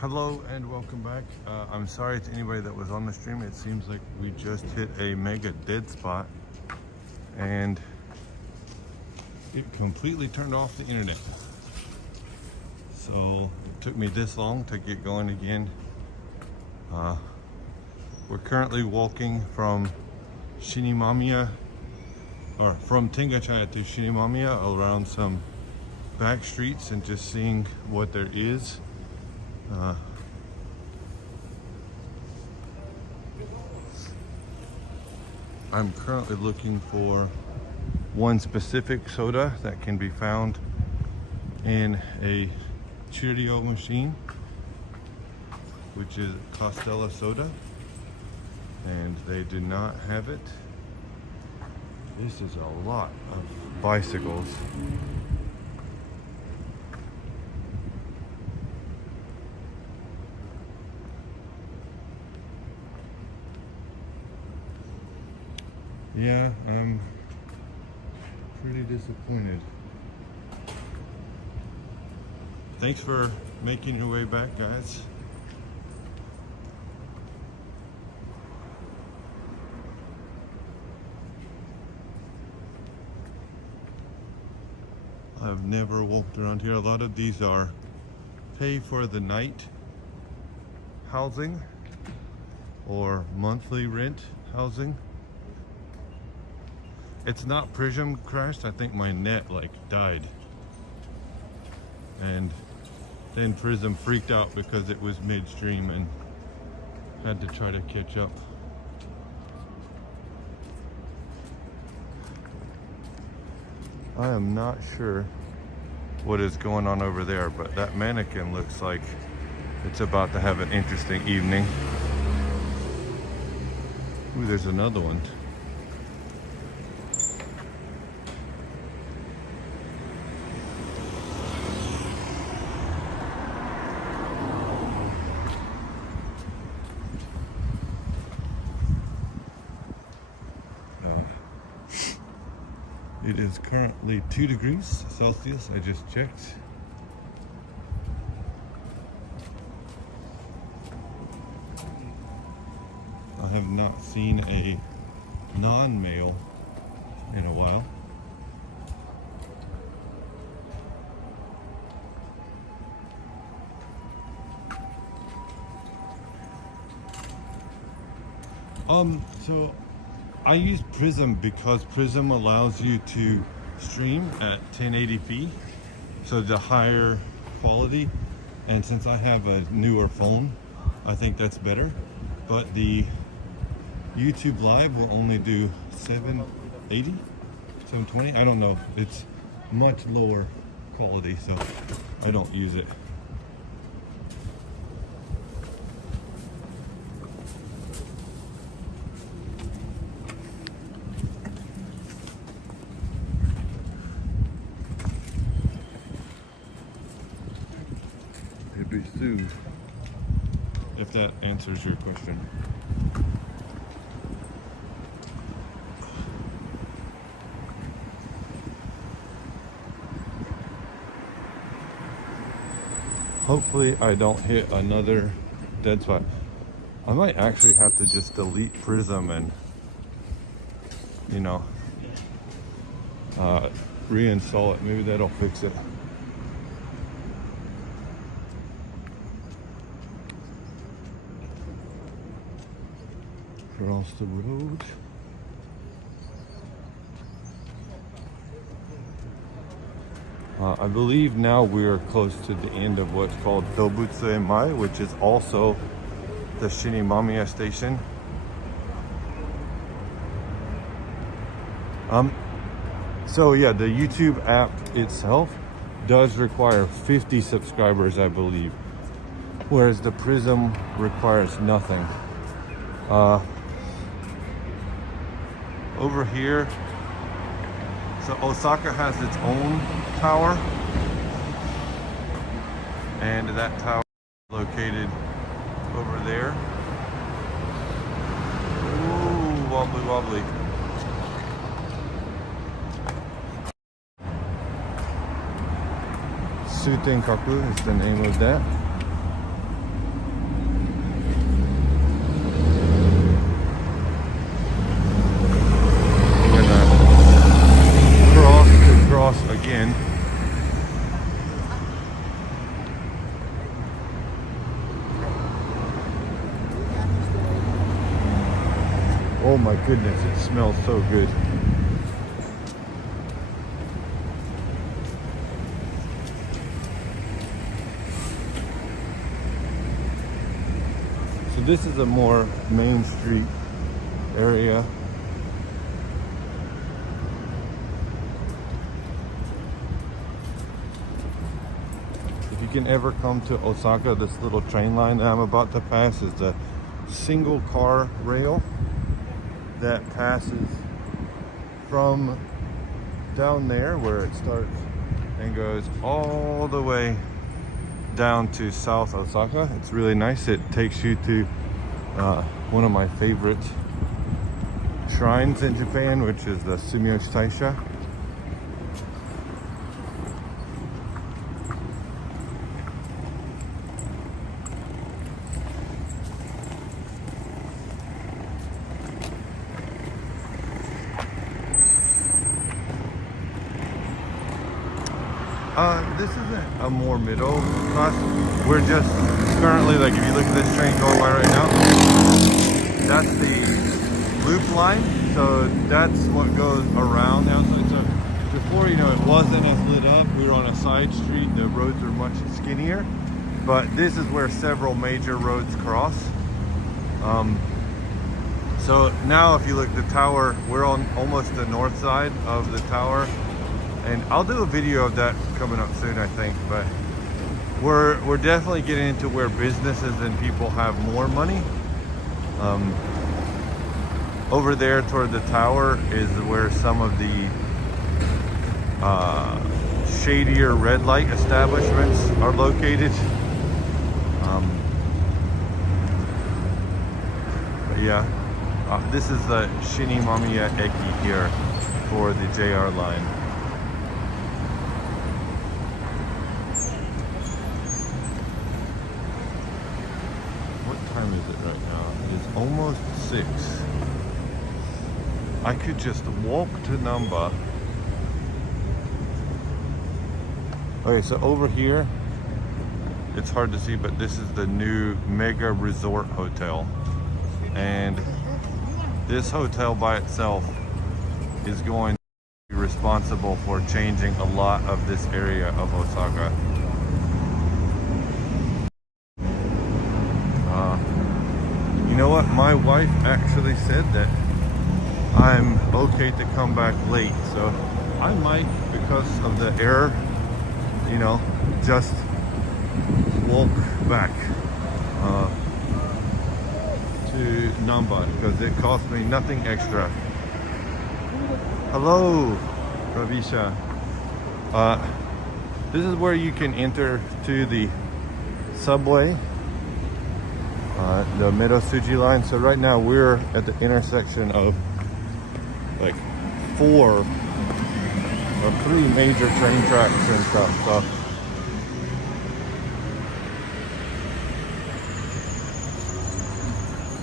Hello and welcome back. I'm sorry to anybody that was on the stream. It seems like we just hit a mega dead spot and it completely turned off the internet. So it took me this long to get going again. We're currently walking from Shin-Imamiya, or from Tengachaya to Shin-Imamiya, around some back streets and just seeing what there is. I'm currently looking for one specific soda that can be found in a Cheerio machine, which is Costella soda, and they do not have it. This is a lot of bicycles. Yeah, I'm pretty disappointed. Thanks for making your way back, guys. I've never walked around here. A lot of these are pay for the night housing or monthly rent housing. It's not Prism crashed. I think my net like died. And then Prism freaked out because it was midstream and had to try to catch up. I am not sure what is going on over there, but that mannequin looks like it's about to have an interesting evening. Ooh, there's another one. It is currently 2 degrees Celsius, I just checked. I have not seen a non-male in a while. So I use Prism because Prism allows you to stream at 1080p, so the higher quality. And since I have a newer phone, I think that's better. But the YouTube Live will only do 780, 720. I don't know. It's much lower quality, so I don't use it. Be sued, if that answers your question. Hopefully I don't hit another dead spot. I might actually have to just delete Prism and, you know, reinstall it. Maybe that'll fix it. Across the road. I believe now we are close to the end of what's called Mai, which is also the Shin-Imamiya station. So yeah, the YouTube app itself does require 50 subscribers, I believe, whereas the Prism requires nothing. Over here, so Osaka has its own tower, and that tower is located over there. Ooh, wobbly wobbly. Sutenkaku is the name of that. Oh my goodness, it smells so good. So this is a more main street area. If you can ever come to Osaka, this little train line that I'm about to pass is the single car rail that passes from down there where it starts and goes all the way down to South Osaka. It's really nice. It takes you to one of my favorite shrines in Japan, which is the Tengachaya. This isn't a more middle class. We're just currently, like, if you look at this train going by right now, that's the loop line. So that's what goes around the outside. So before, you know, it wasn't as lit up. We were on a side street. The roads were much skinnier. But this is where several major roads cross. So now if you look at the tower, we're on almost the north side of the tower. And I'll do a video of that coming up soon, I think. But we're definitely getting into where businesses and people have more money. Over there toward the tower is where some of the shadier red light establishments are located. But yeah, this is the Shin-Imamiya Eki here for the JR line. Time is it right now? It's almost 6. I could just walk to Namba. Okay, so over here, it's hard to see, but this is the new Mega Resort Hotel. And this hotel by itself is going to be responsible for changing a lot of this area of Osaka. You know what? My wife actually said that I'm okay to come back late, so I might, because of the error, you know, just walk back to Namba because it cost me nothing extra. Hello, Ravisha. This is where you can enter to the subway. The Midosuji line. So right now we're at the intersection of like 4 or 3 major train tracks and stuff. So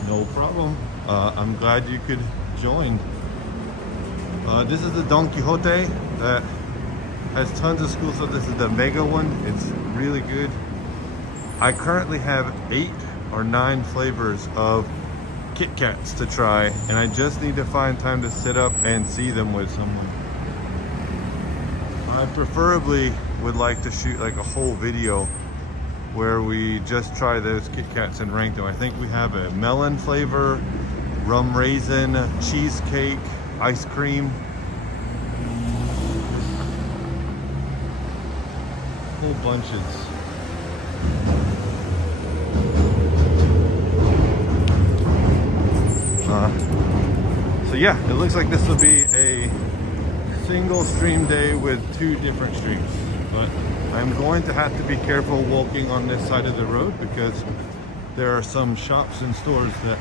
no problem. I'm glad you could join. This is the Don Quixote that has tons of schools. So this is the mega one. It's really good. I currently have 8 or 9 flavors of Kit Kats to try, and I just need to find time to sit up and see them with someone. I preferably would like to shoot like a whole video where we just try those Kit Kats and rank them. I think we have a melon flavor, rum raisin, cheesecake, ice cream. Whole bunches. So yeah, it looks like this will be a single stream day with 2 different streams. But I'm going to have to be careful walking on this side of the road because there are some shops and stores that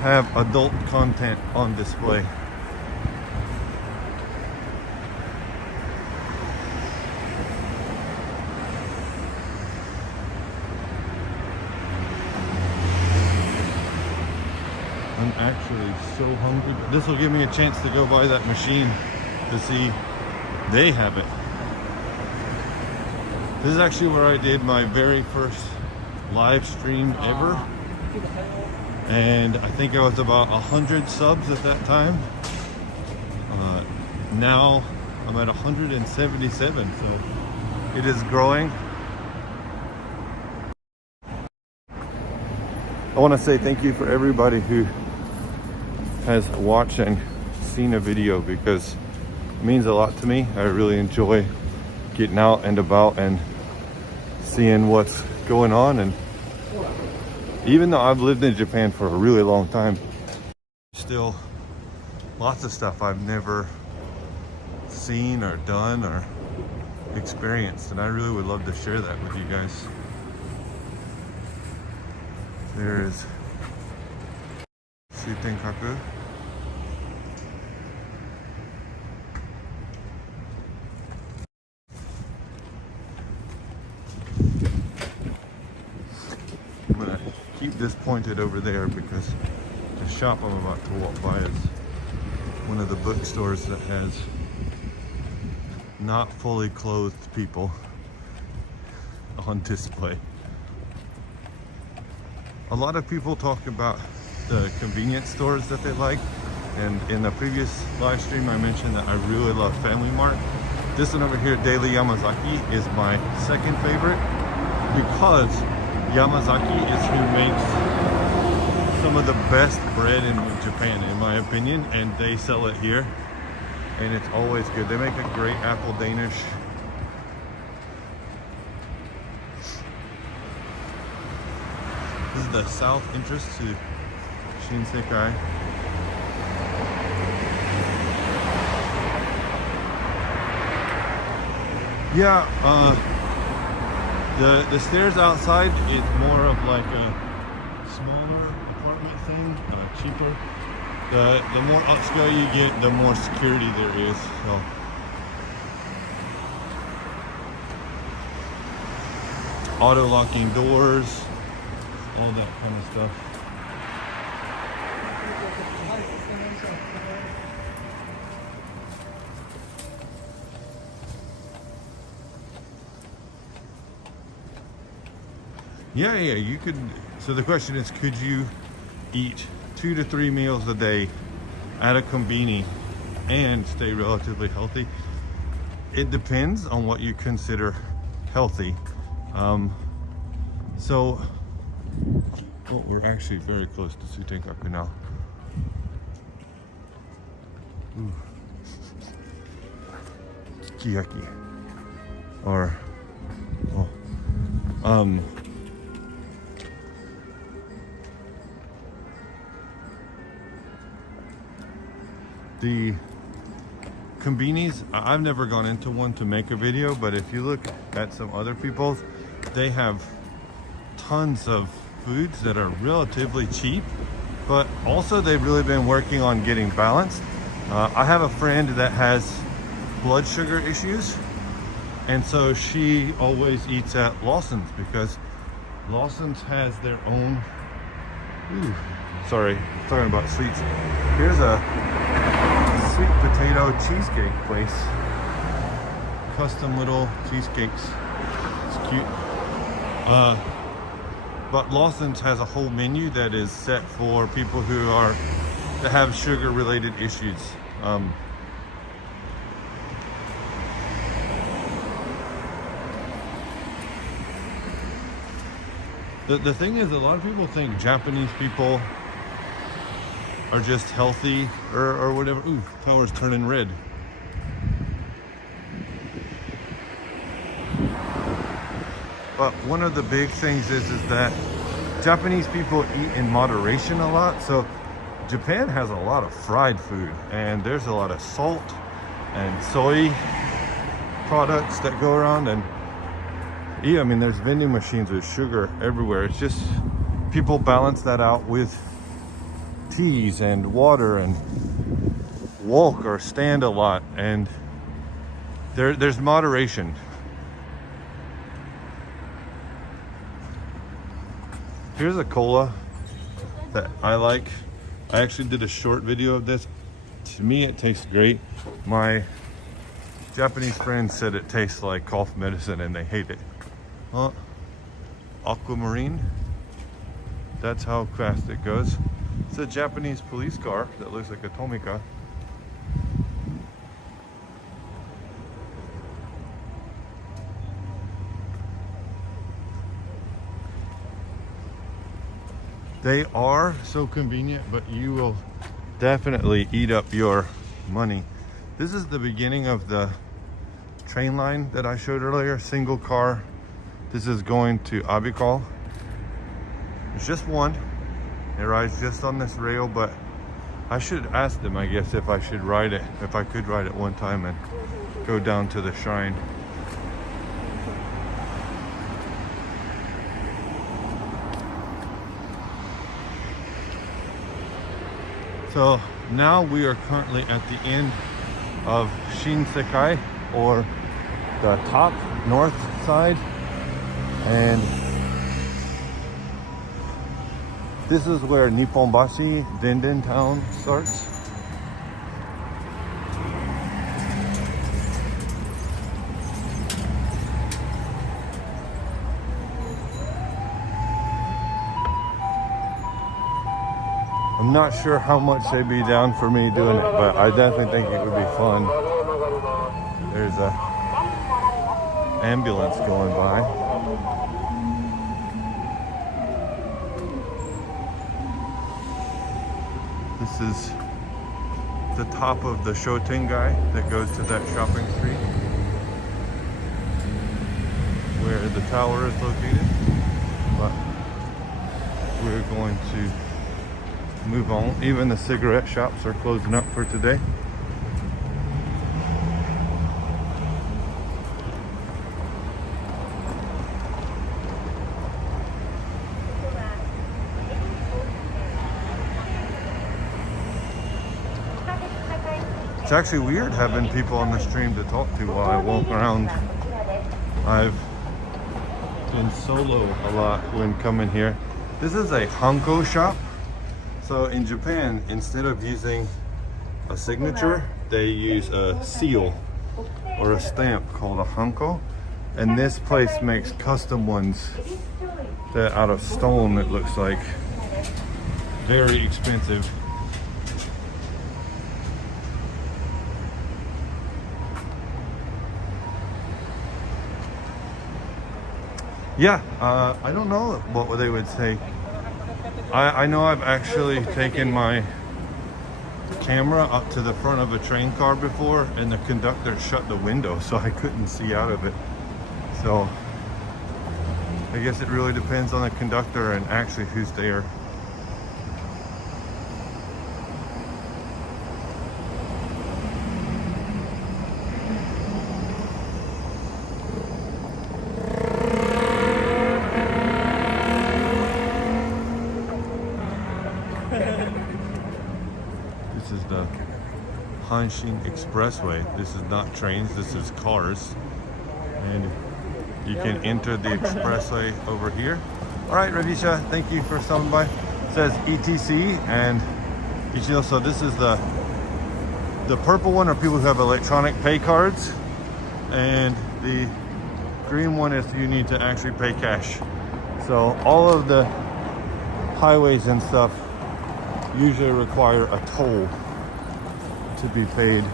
have adult content on display. I'm actually so hungry. This will give me a chance to go by that machine to see they have it. This is actually where I did my very first live stream ever. and I think I was about 100 subs at that time. Now I'm at 177, so it is growing. I want to say thank you for everybody who has watched and seen a video, because it means a lot to me. I really enjoy getting out and about and seeing what's going on. And even though I've lived in Japan for a really long time, still lots of stuff I've never seen or done or experienced, and I really would love to share that with you guys. There's Shutenkaku. I'm gonna keep this pointed over there because the shop I'm about to walk by is one of the bookstores that has not fully clothed people on display. A lot of people talk about the convenience stores that they like, and in a previous live stream I mentioned that I really love Family Mart. This one over here, Daily Yamazaki, is my second favorite, because Yamazaki is who makes some of the best bread in Japan, in my opinion, and they sell it here. And it's always good. They make a great apple Danish. This is the south entrance to Shin-Sekai. Yeah, the stairs outside is more of like a smaller apartment thing, cheaper. The more upscale you get, the more security there is. So auto locking doors, all that kind of stuff. Yeah, you could. So the question is, could you eat 2 to 3 meals a day at a konbini and stay relatively healthy? It depends on what you consider healthy. So we're actually very close to Shutenkaku now. Ooh. Sukiyaki. Or the konbinis, I've never gone into one to make a video, but if you look at some other people's, they have tons of foods that are relatively cheap, but also they've really been working on getting balanced. I have a friend that has blood sugar issues, and so she always eats at Lawson's, because Lawson's has their own, sorry, talking about sweets. Here's a sweet potato cheesecake place. Custom little cheesecakes. It's cute. But Lawson's has a whole menu that is set for people that have sugar related issues. The thing is, a lot of people think Japanese people are just healthy or whatever. Ooh, tower's turning red. But one of the big things is that Japanese people eat in moderation a lot. So Japan has a lot of fried food, and there's a lot of salt and soy products that go around. And yeah, I mean, there's vending machines with sugar everywhere. It's just people balance that out with teas and water and walk or stand a lot, and there's moderation. Here's a cola that I like. I actually did a short video of this. To me, it tastes great. My Japanese friends said it tastes like cough medicine and they hate it. Aquamarine. That's how fast it goes. It's a Japanese police car that looks like a Tomica. They are so convenient, but you will definitely eat up your money. This is the beginning of the train line that I showed earlier, single car. This is going to Abikal. There's just one. It rides just on this rail, but I should ask them, I guess, if I should ride it, if I could ride it one time and go down to the shrine. So now we are currently at the end of Shin-Sekai, or the top north side, and this is where Nipponbashi Denden Town starts. I'm not sure how much they'd be down for me doing it, but I definitely think it would be fun. There's a ambulance going by. This is the top of the Shotengai that goes to that shopping street where the tower is located. But we're going to move on. Even the cigarette shops are closing up for today. It's actually weird having people on the stream to talk to while I walk around. I've been solo a lot when coming here. This is a Hanko shop. So in Japan, instead of using a signature, they use a seal or a stamp called a hanko. And this place makes custom ones that out of stone, it looks like. Very expensive. Yeah, I don't know what they would say. I know I've actually taken my camera up to the front of a train car before, and the conductor shut the window so I couldn't see out of it. So I guess it really depends on the conductor and actually who's there. This is the Hanshin Expressway. This is not trains, this is cars. And you can enter the expressway over here. All right, Ravisha, thank you for stopping by. It says ETC and Ichido. So this is the purple one are people who have electronic pay cards, and the green one is you need to actually pay cash. So all of the highways and stuff usually require a toll to be paid.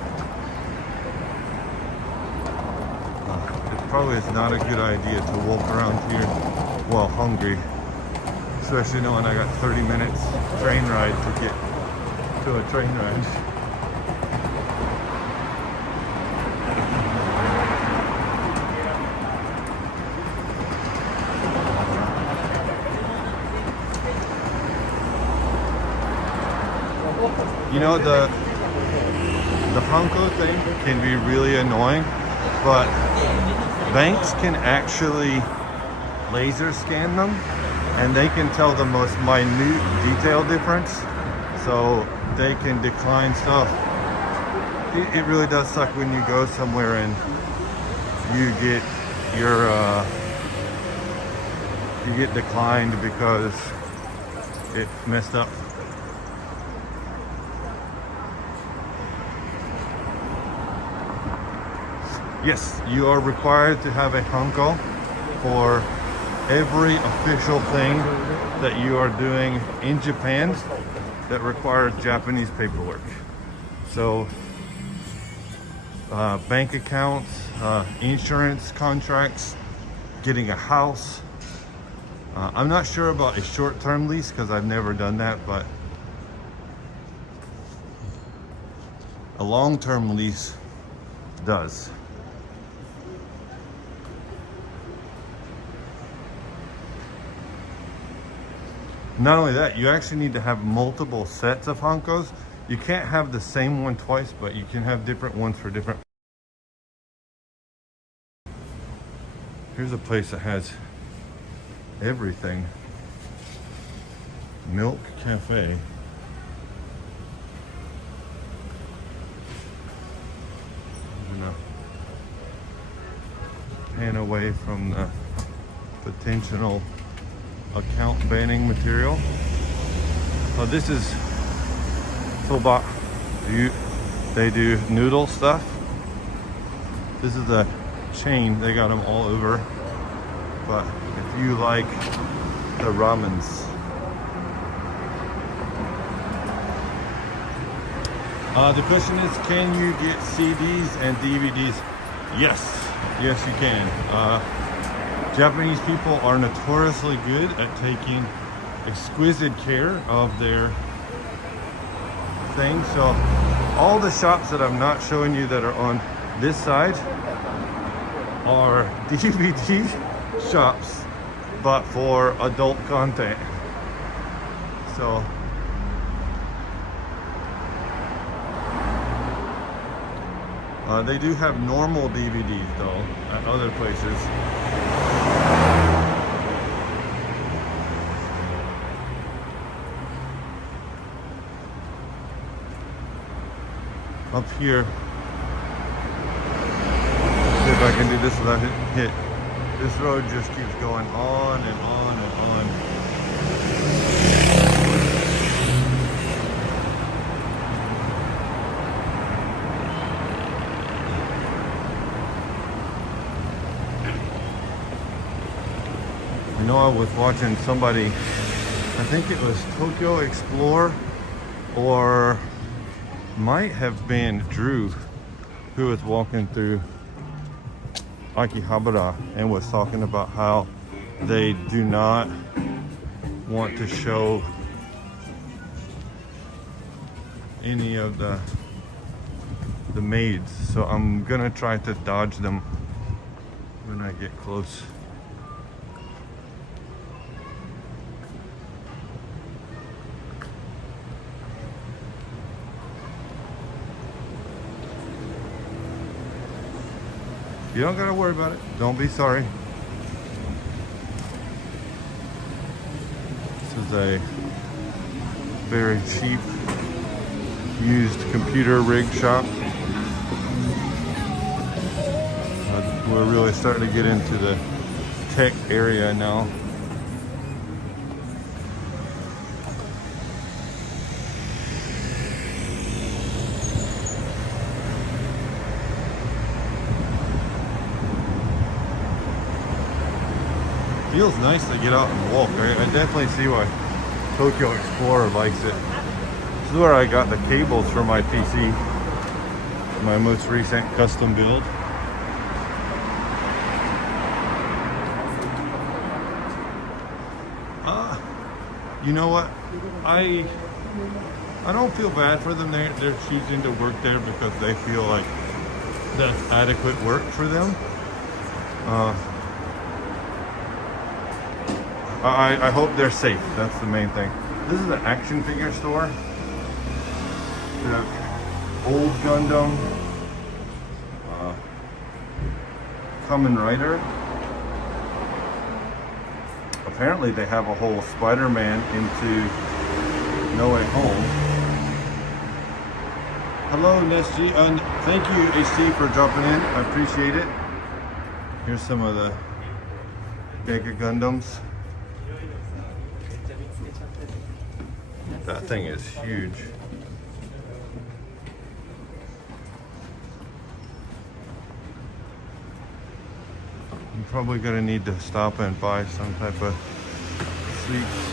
It probably is not a good idea to walk around here while hungry, especially knowing I got 30 minutes train ride to get to a train ride. You know, the Hanko thing can be really annoying, but banks can actually laser scan them and they can tell the most minute detail difference, so they can decline stuff. It really does suck when you go somewhere and you get your you get declined because it messed up. Yes, you are required to have a Hanko for every official thing that you are doing in Japan that requires Japanese paperwork. So bank accounts, insurance contracts, getting a house. I'm not sure about a short-term lease because I've never done that, but a long-term lease does. Not only that, you actually need to have multiple sets of hankos. You can't have the same one twice, but you can have different ones for different. Here's a place that has everything. Milk Cafe. I'm gonna pan away from the potential account banning material. Oh, this is soba. They do noodle stuff. This is a chain. They got them all over. But if you like the ramens, the question is, can you get CDs and DVDs? Yes, yes you can. Japanese people are notoriously good at taking exquisite care of their things. So all the shops that I'm not showing you that are on this side are DVD shops, but for adult content. So they do have normal DVDs though at other places. Up here, see if I can do this without hit. This road just keeps going on and on and on. You know, I was watching somebody, I think it was Tokyo Explore, or might have been Drew, who was walking through Akihabara and was talking about how they do not want to show any of the maids. So I'm gonna try to dodge them when I get close. You don't gotta worry about it. Don't be sorry. This is a very cheap used computer rig shop. We're really starting to get into the tech area now. Feels nice to get out and walk. I definitely see why Tokyo Explorer likes it. This is where I got the cables for my PC, my most recent custom build. You know what? I don't feel bad for them. They're choosing to work there because they feel like that's adequate work for them. I hope they're safe. That's the main thing. This is an action figure store. The old Gundam, Kamen Rider. Apparently they have a whole Spider-Man into No Way Home. Hello, Nesji, and thank you, HC, for dropping in. I appreciate it. Here's some of the Mega Gundams. That thing is huge. probably gonna need to stop and buy some type of sweets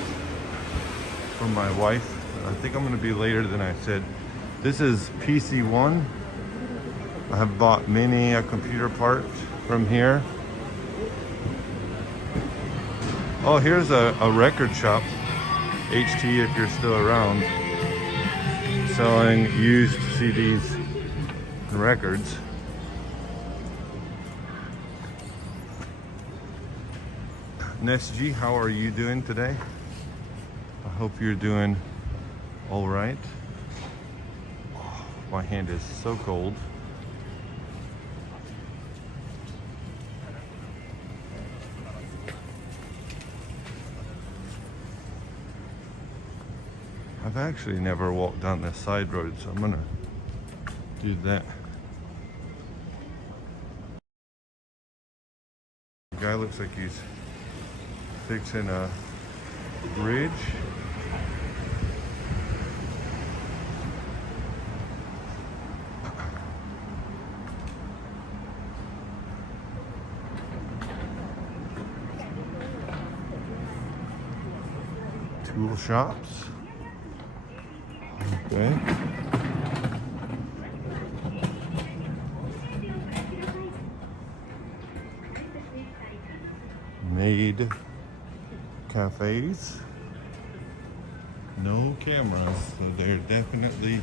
for my wife. I think I'm gonna be later than I said. This is PC1. I have bought many computer parts from here. Oh, here's a record shop. HT if you're still around. Selling used CDs and records. Nesji, how are you doing today? I hope you're doing all right. Oh, my hand is so cold. I've actually never walked down this side road, so I'm gonna do that. The guy looks like he's fixing a bridge. Tool shops. Okay. Made cafes. No cameras, so they're definitely